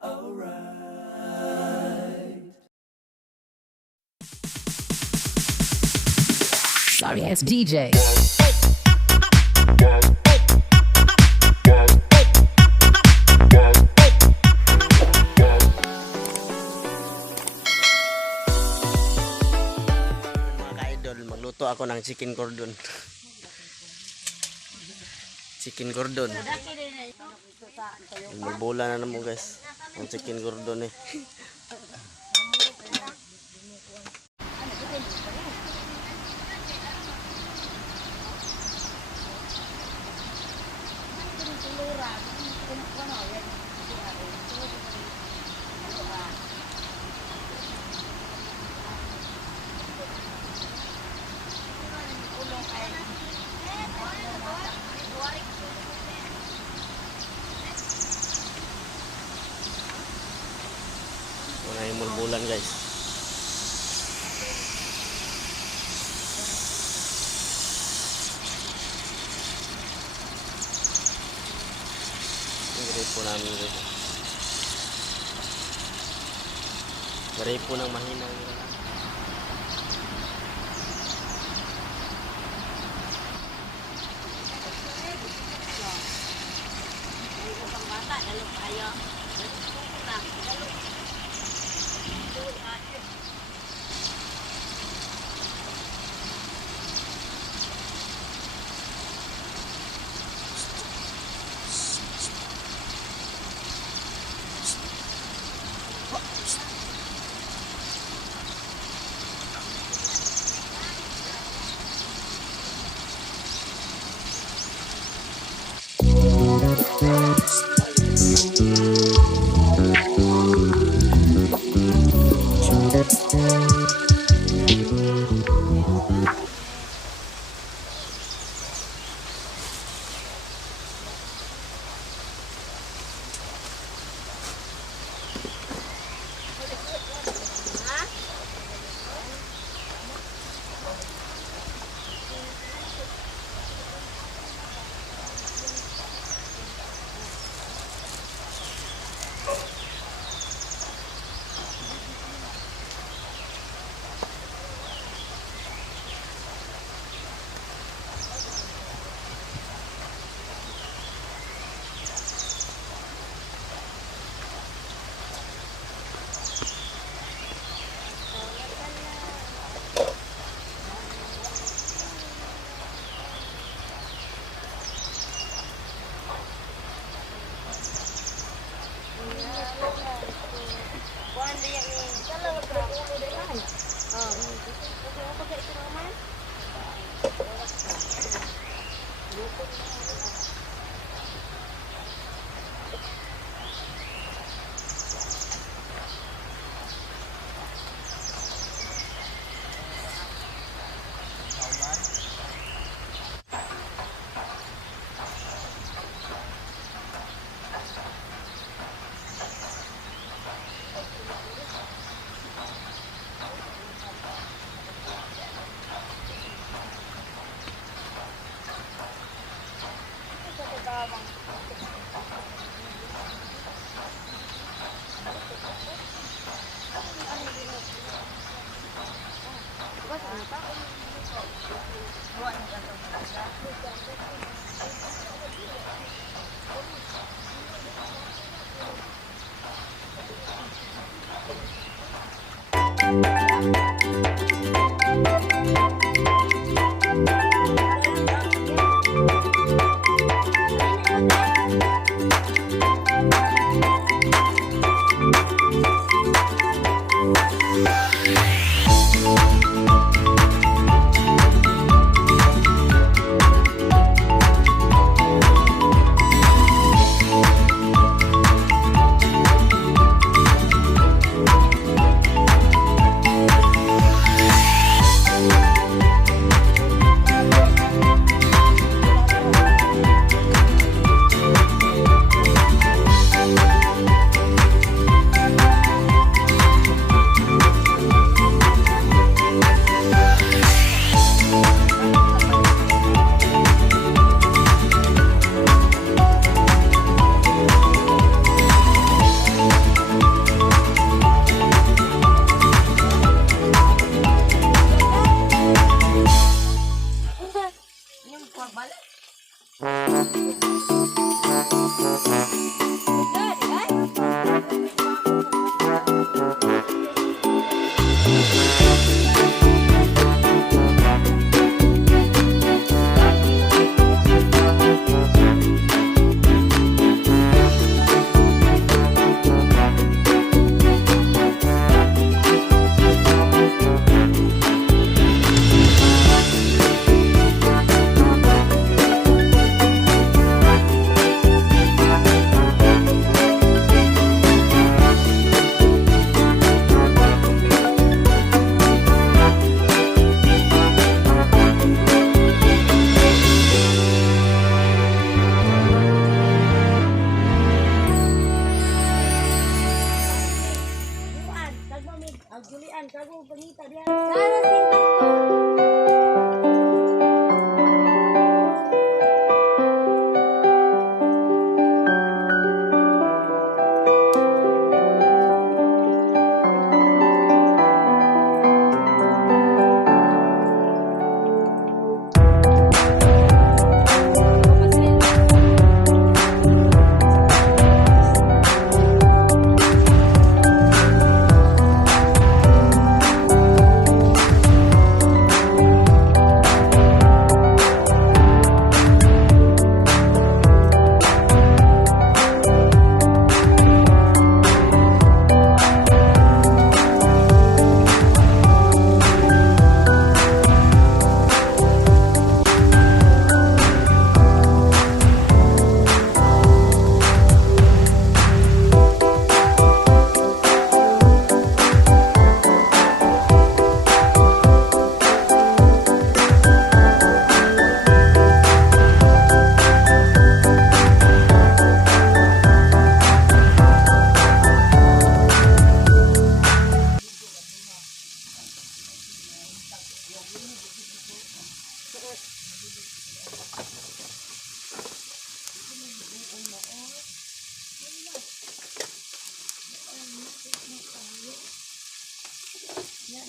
Sorry ass DJ. Mga ka-idol, magluto ako ng chicken cordon. Chicken cordon. May bola na naman guys. Ang chicken cordon eh. Wala yung mulbulan guys. Gripo namin dito. Gripo ng mahina.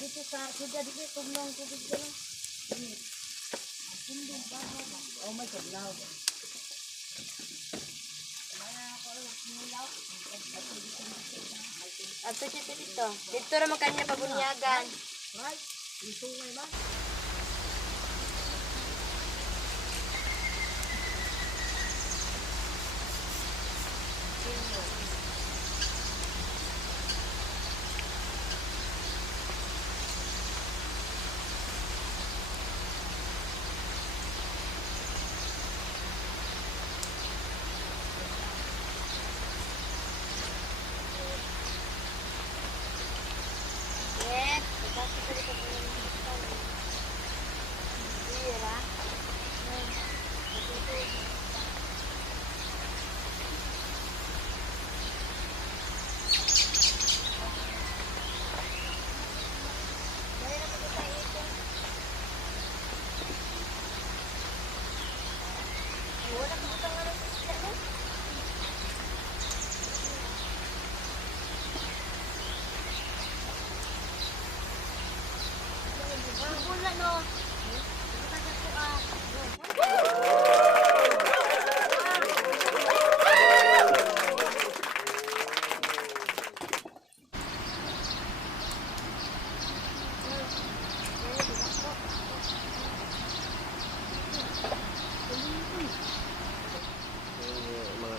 Dito sa sudah dito tumong tubig ko. Oh my God, now. Ato dito. Dito ra makanya pabunyagan. Right? Dito may ba?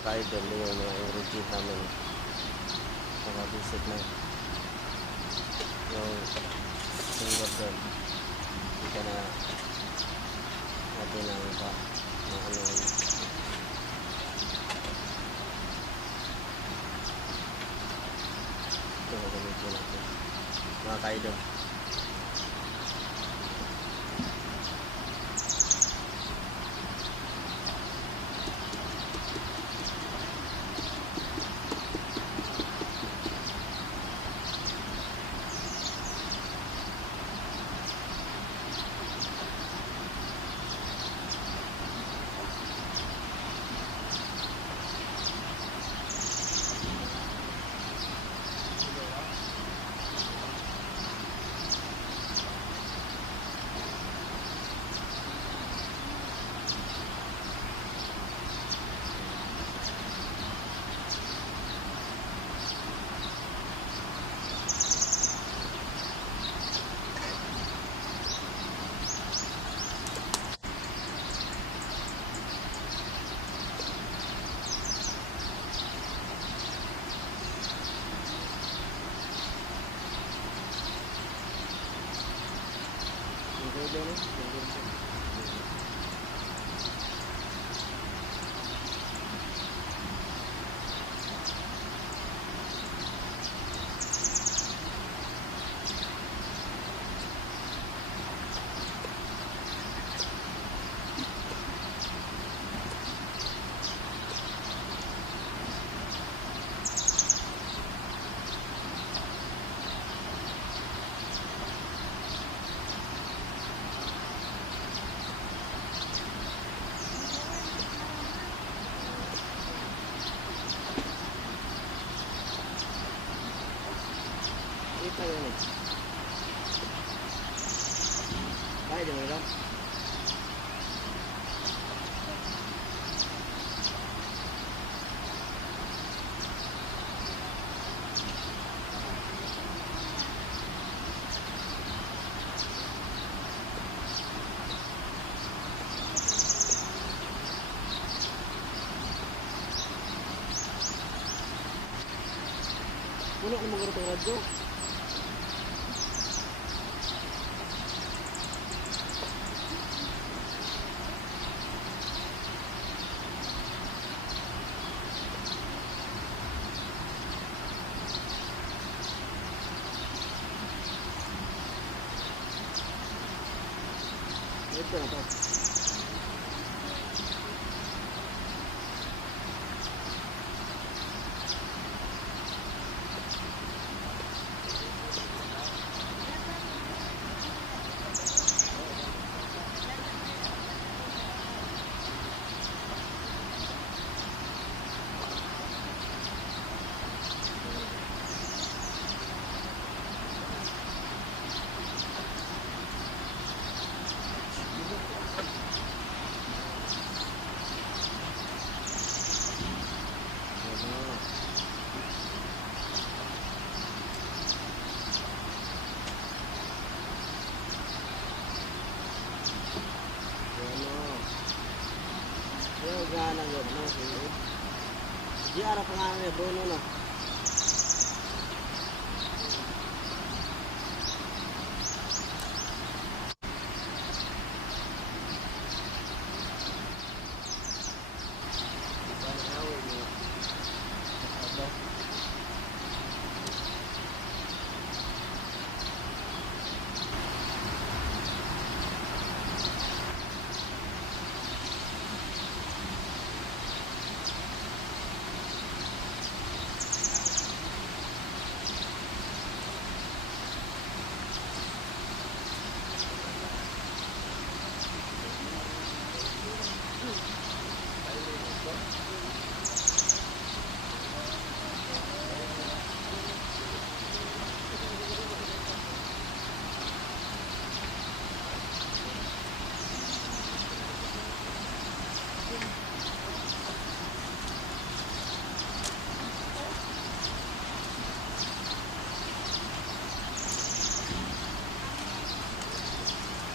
Ka-idol yung mga ingredient namin nakabisit na yung single doon hindi ka na natin ang pa ng ano ito gagamitin natin mga ka-idol. Ito yun eh. Kaya dyan mo lang. Puno naman ganito ang radyo. Ito na to. Yung gana yun, no? Di arap nga niya, Bruno, no?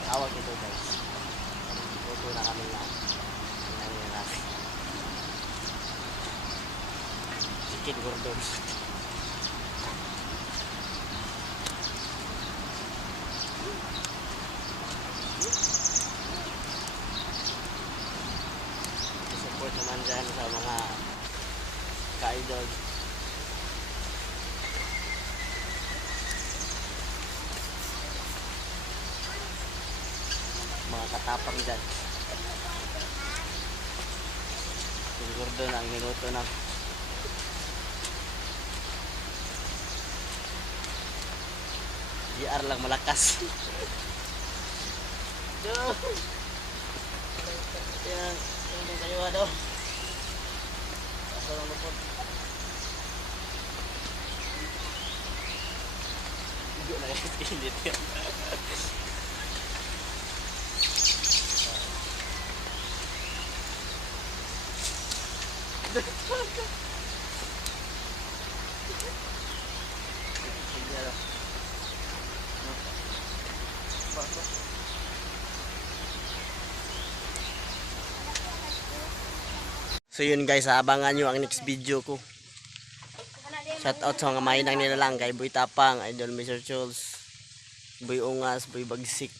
Awag ito guys. Luto na kami lang. Tingnan natin. Chicken gordon. Support naman dyan sa mga ka-idol. Mga katapang dyan. Yung gordon ang minuto na. GR lang malakas. Yan, yung kayo ano. Kaso ng lupot. Hindi na kasi init yan. So yun guys, abangan nyo ang next video ko. Shout out sa mga mainang nila lang kay Boy Tapang, Idol Mr. Chols, Boy Ungas, Boy Bagsik.